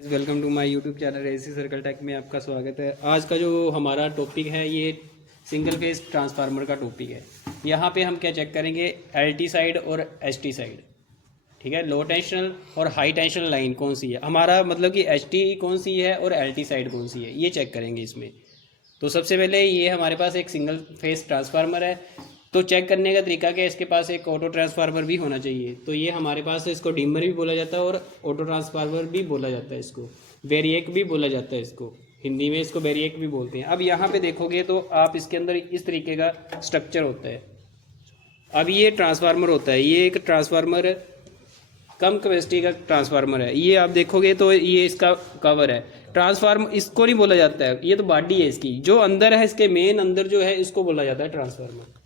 Welcome to my YouTube channel AC circle tech में आपका स्वागत है। आज का जो हमारा टॉपिक है ये सिंगल फेज ट्रांसफार्मर का टॉपिक है। यहाँ पे हम क्या चेक करेंगे, एलटी साइड और एचटी साइड। ठीक है, लो टेंशन और हाई टेंशन लाइन कौन सी है हमारा, मतलब कि एचटी कौन सी है और एलटी साइड कौन सी है, ये चेक करेंगे इसमें। तो सबसे पहले ये हमारे पास एक सिंगल फेज ट्रांसफार्मर है, तो चेक करने का तरीका क्या है, इसके पास एक ऑटो ट्रांसफार्मर भी होना चाहिए। तो ये हमारे पास इसको डिमर भी बोला जाता है और ऑटो ट्रांसफार्मर भी बोला जाता है, इसको वेरिएक भी बोला जाता है, इसको हिंदी में इसको वेरिएक भी बोलते हैं। अब यहाँ पे देखोगे तो आप इसके अंदर इस तरीके का स्ट्रक्चर होता है। अब ये ट्रांसफार्मर होता है, ये एक ट्रांसफार्मर कम कैपेसिटी का ट्रांसफार्मर है। ये आप देखोगे तो ये इसका कवर है। ट्रांसफार्म इसको नहीं बोला जाता है, ये तो बॉडी है इसकी, जो अंदर है इसके मेन अंदर जो है इसको बोला जाता है ट्रांसफार्मर।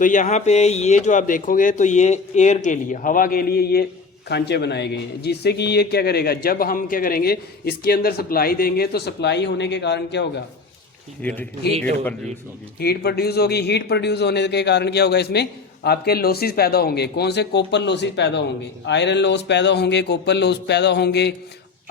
तो यहाँ पे ये जो आप देखोगे तो ये एयर के लिए, हवा के लिए ये खांचे बनाए गए हैं, जिससे कि ये क्या करेगा, जब हम क्या करेंगे इसके अंदर सप्लाई देंगे तो सप्लाई होने के कारण क्या होगा, हीट प्रोड्यूस होगी। हीट प्रोड्यूस होने के कारण क्या होगा, इसमें आपके लॉसेस पैदा होंगे। कौन से? कॉपर लॉसेस पैदा होंगे, आयरन लॉस पैदा होंगे, कॉपर लॉस पैदा होंगे।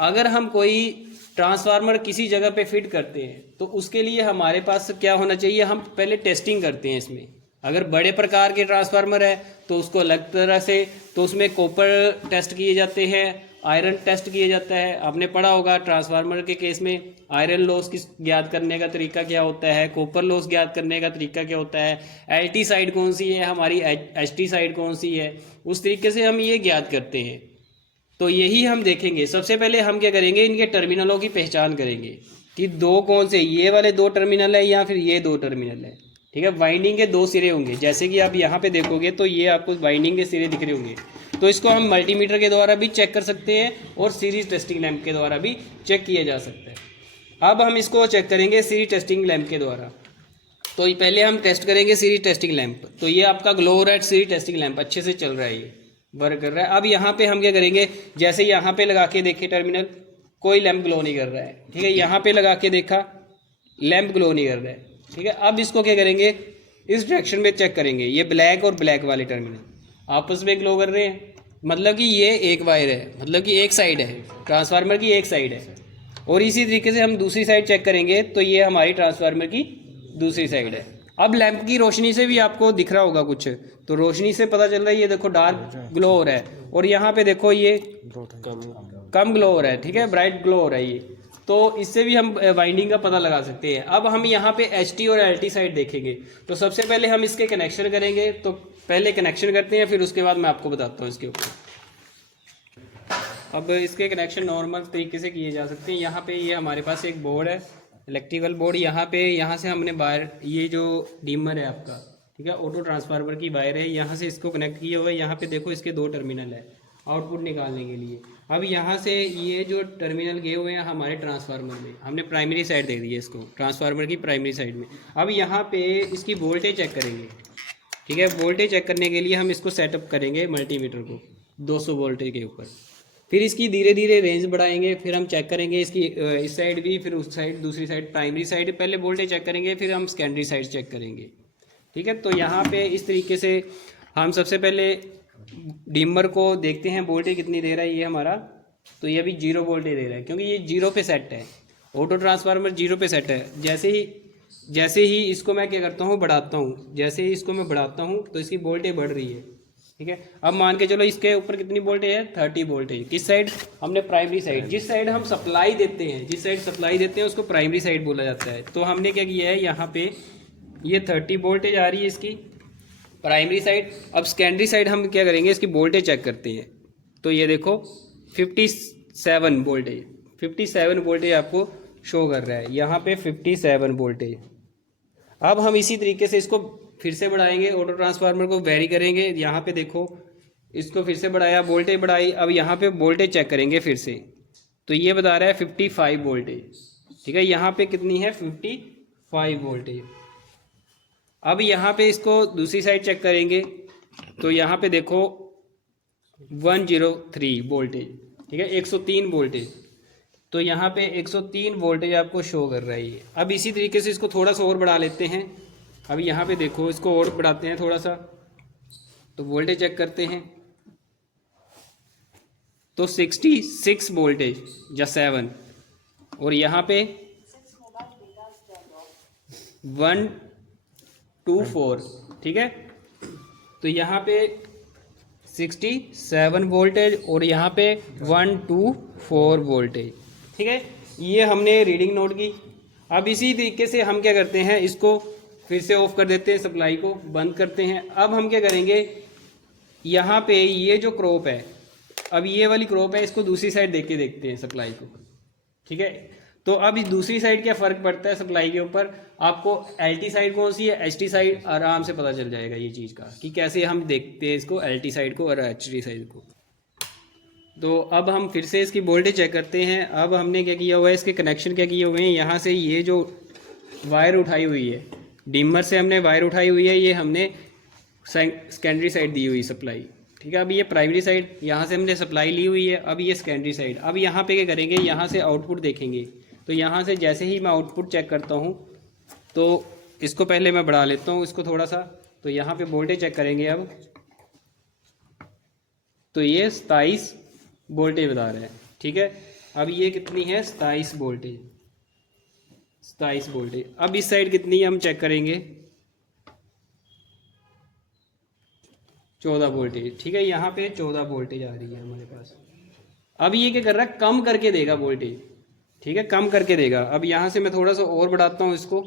अगर हम कोई ट्रांसफार्मर किसी जगह पे फिट करते हैं तो उसके लिए हमारे पास क्या होना चाहिए, हम पहले टेस्टिंग करते हैं इसमें। अगर बड़े प्रकार के ट्रांसफार्मर है तो उसको अलग तरह से, तो उसमें कॉपर टेस्ट किए जाते हैं, आयरन टेस्ट किया जाता है। आपने पढ़ा होगा ट्रांसफार्मर के केस में आयरन लॉस की ज्ञात करने का तरीका क्या होता है, कॉपर लॉस ज्ञात करने का तरीका क्या होता है, एलटी साइड कौन सी है हमारी, एचटी साइड कौन सी है, उस तरीके से हम ये ज्ञात करते हैं। तो यही हम देखेंगे। सबसे पहले हम क्या करेंगे, इनके टर्मिनलों की पहचान करेंगे कि दो कौन से, ये वाले दो टर्मिनल है या फिर ये दो टर्मिनल है। ठीक है, वाइंडिंग के दो सिरे होंगे, जैसे कि आप यहाँ पे देखोगे तो ये आपको वाइंडिंग के सिरे दिख रहे होंगे। तो इसको हम मल्टीमीटर के द्वारा भी चेक कर सकते हैं और सीरीज टेस्टिंग लैंप के द्वारा भी चेक किया जा सकता है। अब हम इसको चेक करेंगे सीरीज टेस्टिंग लैंप के द्वारा। तो पहले हम टेस्ट करेंगे सीरीज टेस्टिंग लैंप। तो ये आपका ग्लो हो रहा है, सीरीज टेस्टिंग लैंप अच्छे से चल रहा है, ये वर्क कर रहा है। अब यहाँ पे हम क्या करेंगे, जैसे यहाँ पे लगा के देखे टर्मिनल, कोई लैंप ग्लो नहीं कर रहा है। ठीक है, यहाँ पे लगा के देखा, लैंप ग्लो नहीं कर रहा है। ठीक है, अब इसको क्या करेंगे, इस डायरेक्शन में चेक करेंगे। ये ब्लैक और ब्लैक वाले टर्मिनल आपस में ग्लो कर रहे हैं, मतलब कि ये एक वायर है, मतलब कि एक साइड है, ट्रांसफार्मर की एक साइड है। और इसी तरीके से हम दूसरी साइड चेक करेंगे तो ये हमारी ट्रांसफार्मर की दूसरी साइड है। अब लैंप की रोशनी से भी आपको दिख रहा होगा कुछ, तो रोशनी से पता चल रहा है, ये देखो डार्क ग्लो हो रहा है, और यहाँ पे देखो ये कम ग्लो हो रहा है। ठीक है, ब्राइट ग्लो हो रहा है ये। तो इससे भी हम वाइंडिंग का पता लगा सकते हैं। अब हम यहाँ पे एचटी और एलटी साइड देखेंगे। तो सबसे पहले हम इसके कनेक्शन करेंगे, तो पहले कनेक्शन करते हैं, फिर उसके बाद मैं आपको बताता हूँ इसके ऊपर। अब इसके कनेक्शन नॉर्मल तरीके से किए जा सकते हैं। यहाँ पे ये हमारे पास एक बोर्ड है, इलेक्ट्रिकल बोर्ड। यहाँ से हमने वायर, ये जो डीमर है आपका, ठीक है, ऑटो ट्रांसफार्मर की वायर है, यहाँ से इसको कनेक्ट किया हुआ है। यहाँ पे देखो इसके दो टर्मिनल है आउटपुट निकालने के लिए। अब यहाँ से ये जो टर्मिनल गए हुए हैं हमारे ट्रांसफार्मर में, हमने प्राइमरी साइड दे दी है इसको, ट्रांसफार्मर की प्राइमरी साइड में। अब यहाँ पे इसकी वोल्टेज चेक करेंगे। ठीक है, वोल्टेज चेक करने के लिए हम इसको सेटअप करेंगे मल्टीमीटर को 200 वोल्टेज के ऊपर। फिर इसकी धीरे धीरे रेंज बढ़ाएंगे, फिर हम चेक करेंगे इसकी इस साइड भी, फिर उस साइड, दूसरी साइड, प्राइमरी साइड पहले वोल्टेज चेक करेंगे, फिर हम सेकेंडरी साइड चेक करेंगे। ठीक है, तो यहाँ पे इस तरीके से हम सबसे पहले डिमर को देखते हैं वोल्टेज कितनी दे रहा है ये हमारा। तो ये अभी 0 वोल्टेज दे रहा है, क्योंकि ये 0 पे सेट है, ऑटो ट्रांसफार्मर 0 पे सेट है। जैसे ही इसको मैं क्या करता हूँ, बढ़ाता हूँ, जैसे ही इसको मैं बढ़ाता हूँ तो इसकी वोल्टेज बढ़ रही है। ठीक है, अब मान के चलो इसके ऊपर कितनी वोल्टेज है, 30 वोल्टेज। किस साइड? हमने प्राइमरी साइड, जिस साइड हम सप्लाई देते हैं, जिस साइड सप्लाई देते हैं उसको प्राइमरी साइड बोला जाता है। तो हमने क्या किया है, यहाँ पे ये 30 वोल्टेज आ रही है इसकी प्राइमरी साइड। अब सेकेंडरी साइड हम क्या करेंगे, इसकी वोल्टेज चेक करते हैं। तो ये देखो 57 वोल्टेज, 57 वोल्टेज आपको शो कर रहा है यहाँ पे, 57 वोल्टेज। अब हम इसी तरीके से इसको फिर से बढ़ाएंगे, ऑटो ट्रांसफार्मर को वेरी करेंगे। यहाँ पे देखो इसको फिर से बढ़ाया, वोल्टेज बढ़ाई। अब यहाँ पे वोल्टेज चेक करेंगे फिर से, तो ये बता रहा है 55 वोल्टेज। ठीक है, यहाँ पे कितनी है, 55 वोल्टेज। अब यहाँ पे इसको दूसरी साइड चेक करेंगे, तो यहाँ पे देखो 103 वोल्टेज। ठीक है, 103 वोल्टेज। तो यहाँ पे 103 वोल्टेज आपको शो कर रहा है ये। अब इसी तरीके से इसको थोड़ा सा और बढ़ा लेते हैं। अब यहाँ पे देखो इसको और बढ़ाते हैं थोड़ा सा, तो वोल्टेज चेक करते हैं। तो 66 वोल्टेज या 7, और यहाँ पे 124, ठीक है। तो यहाँ पे 67 वोल्टेज और यहाँ पे 124 वोल्टेज, ठीक है। ये हमने रीडिंग नोट की। अब इसी तरीके से हम क्या करते हैं, इसको फिर से ऑफ कर देते हैं, सप्लाई को बंद करते हैं। अब हम क्या करेंगे, यहाँ पे ये जो क्रॉप है, अब ये वाली क्रॉप है, इसको दूसरी साइड देख के देखते हैं सप्लाई को, ठीक है। तो अब इस दूसरी साइड क्या फ़र्क पड़ता है सप्लाई के ऊपर, आपको LT साइड कौन सी है, HT साइड, आराम से पता चल जाएगा ये चीज़ का कि कैसे हम देखते हैं इसको, LT साइड को और HT साइड को। तो अब हम फिर से इसकी वोल्टेज चेक करते हैं। अब हमने क्या किया हुआ है, इसके कनेक्शन क्या किए हुए हैं, यहाँ से ये जो वायर उठाई हुई है, डिमर से हमने वायर उठाई हुई है, ये हमने सेकेंडरी साइड दी हुई सप्लाई, ठीक है। अब ये प्राइमरी साइड, यहाँ से हमने सप्लाई ली हुई है। अब ये सेकेंडरी साइड, अब यहाँ पे क्या करेंगे, यहाँ से आउटपुट देखेंगे। तो यहाँ से जैसे ही मैं आउटपुट चेक करता हूँ, तो इसको पहले मैं बढ़ा लेता हूँ इसको थोड़ा सा, तो यहाँ पे वोल्टेज चेक करेंगे। अब तो ये 27 वोल्टेज बता रहा है, ठीक है। अब ये कितनी है, 27 वोल्टेज, 27 वोल्टेज। अब इस साइड कितनी है हम चेक करेंगे, 14 वोल्टेज, ठीक है। यहाँ पे 14 वोल्टेज आ रही है हमारे पास। अब ये क्या कर रहा है, कम करके देगा वोल्टेज, ठीक है, कम करके देगा। अब यहाँ से मैं थोड़ा सा और बढ़ाता हूँ इसको।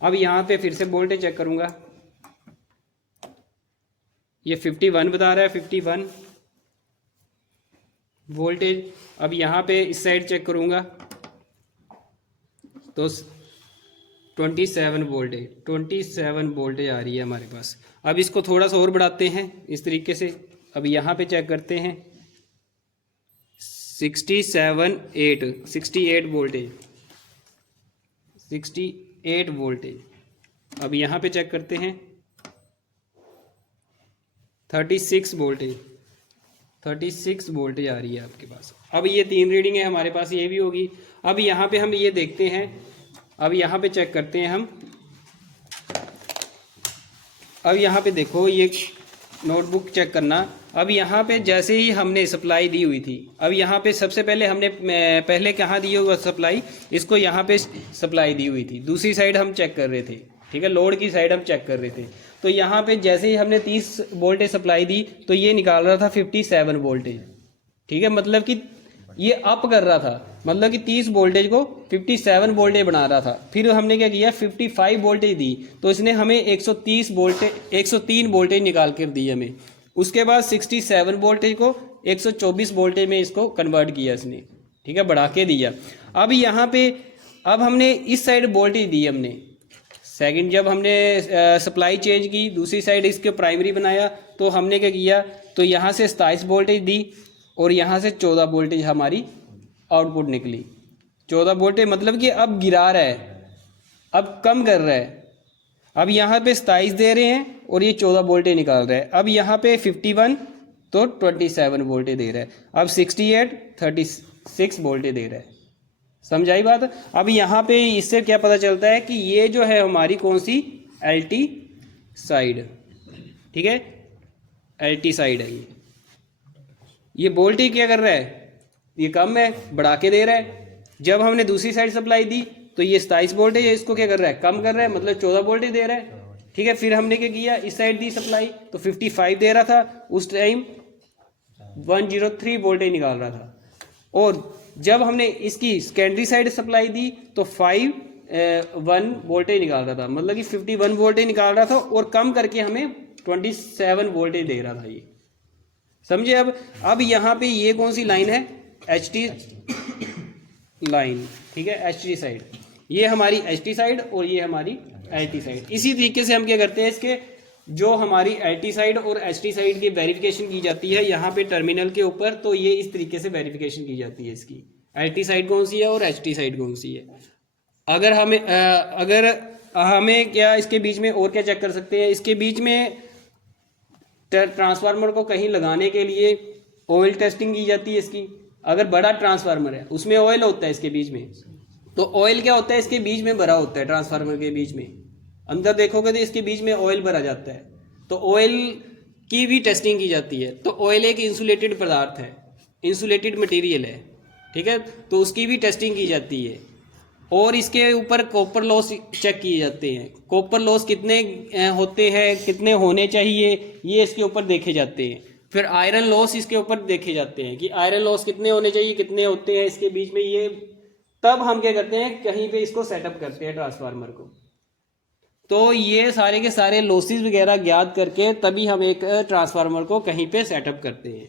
अब यहाँ पे फिर से वोल्टेज चेक करूँगा, ये 51 बता रहा है, 51 वोल्टेज। अब यहाँ पे इस साइड चेक करूँगा तो 27 वोल्टेज, 27 वोल्टेज आ रही है हमारे पास। अब इसको थोड़ा सा और बढ़ाते हैं इस तरीके से। अब यहाँ पे चेक करते हैं 68 वोल्टेज, 68 वोल्टेज। अब यहाँ पे चेक करते हैं 36 वोल्टेज, 36 वोल्टेज आ रही है आपके पास। अब ये 3 रीडिंग है हमारे पास, ये भी होगी। अब यहाँ पे हम ये देखते हैं, अब यहाँ पे चेक करते हैं हम। अब यहाँ पे देखो, ये नोटबुक चेक करना। अब यहाँ पे जैसे ही हमने सप्लाई दी हुई थी, अब यहाँ पे सबसे पहले हमने पहले कहाँ दी हुआ सप्लाई, इसको यहाँ पे सप्लाई दी हुई थी, दूसरी साइड हम चेक कर रहे थे, ठीक है, लोड की साइड हम चेक कर रहे थे। तो यहाँ पे जैसे ही हमने 30 वोल्टेज सप्लाई दी, तो ये निकाल रहा था 57 वोल्टेज, ठीक है। मतलब कि ये अप कर रहा था, मतलब कि 30 वोल्टेज को 57 वोल्टेज बना रहा था। फिर हमने क्या किया, 55 वोल्टेज दी, तो इसने हमें 130 वोल्टेज, 103 वोल्टेज निकाल कर दी हमें। उसके बाद 67 वोल्टेज को 124 वोल्टेज में इसको कन्वर्ट किया इसने, ठीक है, बढ़ा के दिया। अब यहाँ पे अब हमने इस साइड वोल्टेज दी हमने, सेकंड जब हमने सप्लाई चेंज की, दूसरी साइड इसके प्राइमरी बनाया, तो हमने क्या किया, तो यहाँ से 27 वोल्टेज दी और यहाँ से 14 वोल्टेज हमारी आउटपुट निकली। 14 वोल्टेज मतलब कि अब गिरा रहा है, अब कम कर रहा है। अब यहाँ पे 27 दे रहे हैं और ये 14 वोल्टेज निकाल रहा है। अब यहाँ पे 51 तो 27 वोल्टेज दे रहा है। अब 68 36 वोल्टेज दे रहा है। समझाई बात। अब यहाँ पे इससे क्या पता चलता है कि ये जो है हमारी कौन सी, LT साइड, ठीक है, LT साइड है। ये वोल्टेज क्या कर रहा है, ये कम है, बढ़ा के दे रहा है। जब हमने दूसरी साइड सप्लाई दी तो ये 27 वोल्टेज है, इसको क्या कर रहा है, कम कर रहा है, मतलब 14 वोल्टेज दे रहा है, ठीक है। फिर हमने क्या किया, इस साइड दी सप्लाई, तो 55 दे रहा था, उस टाइम 103 वोल्टेज निकाल रहा था। और जब हमने इसकी सेकेंडरी साइड सप्लाई दी तो 51 वोल्टेज निकाल रहा था, मतलब कि 51 वोल्टेज निकाल रहा था और कम करके हमें 27 वोल्टेज दे रहा था ये, समझे। अब यहाँ पे ये कौन सी लाइन है, HT लाइन, ठीक है, HT साइड, ये हमारी HT साइड और ये हमारी LT साइड। इसी तरीके से हम क्या करते हैं, इसके जो हमारी LT साइड और HT साइड की वेरिफिकेशन की जाती है यहाँ पे टर्मिनल के ऊपर, तो ये इस तरीके से वेरिफिकेशन की जाती है इसकी, LT साइड कौन सी है और HT साइड कौन सी है। अगर हमें क्या इसके बीच में और क्या चेक कर सकते हैं, इसके बीच में ट्रांसफार्मर को कहीं लगाने के लिए ऑयल टेस्टिंग की जाती है इसकी। अगर बड़ा ट्रांसफार्मर है उसमें ऑयल होता है इसके बीच में, तो ऑयल क्या होता है, इसके बीच में भरा होता है, ट्रांसफार्मर के बीच में अंदर देखोगे तो इसके बीच में ऑयल भरा जाता है, तो ऑयल की भी टेस्टिंग की जाती है। तो ऑयल एक इंसुलेटेड पदार्थ है, इंसुलेटेड मटेरियल है, ठीक है, तो उसकी भी टेस्टिंग की जाती है। और इसके ऊपर कॉपर लॉस चेक किए जाते हैं, कॉपर लॉस कितने होते हैं, कितने होने चाहिए, ये इसके ऊपर देखे जाते हैं। फिर आयरन लॉस इसके ऊपर देखे जाते हैं कि आयरन लॉस कितने होने चाहिए, कितने होते हैं इसके बीच में, ये तब हम क्या करते हैं, कहीं पे इसको सेटअप करते हैं ट्रांसफार्मर को। तो ये सारे के सारे लॉसेस वगैरह ज्ञात करके तभी हम एक ट्रांसफार्मर को कहीं पे सेटअप करते हैं।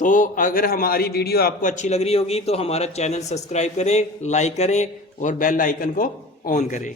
तो अगर हमारी वीडियो आपको अच्छी लग रही होगी तो हमारा चैनल सब्सक्राइब करें, लाइक करें और बेल आइकन को ऑन करें।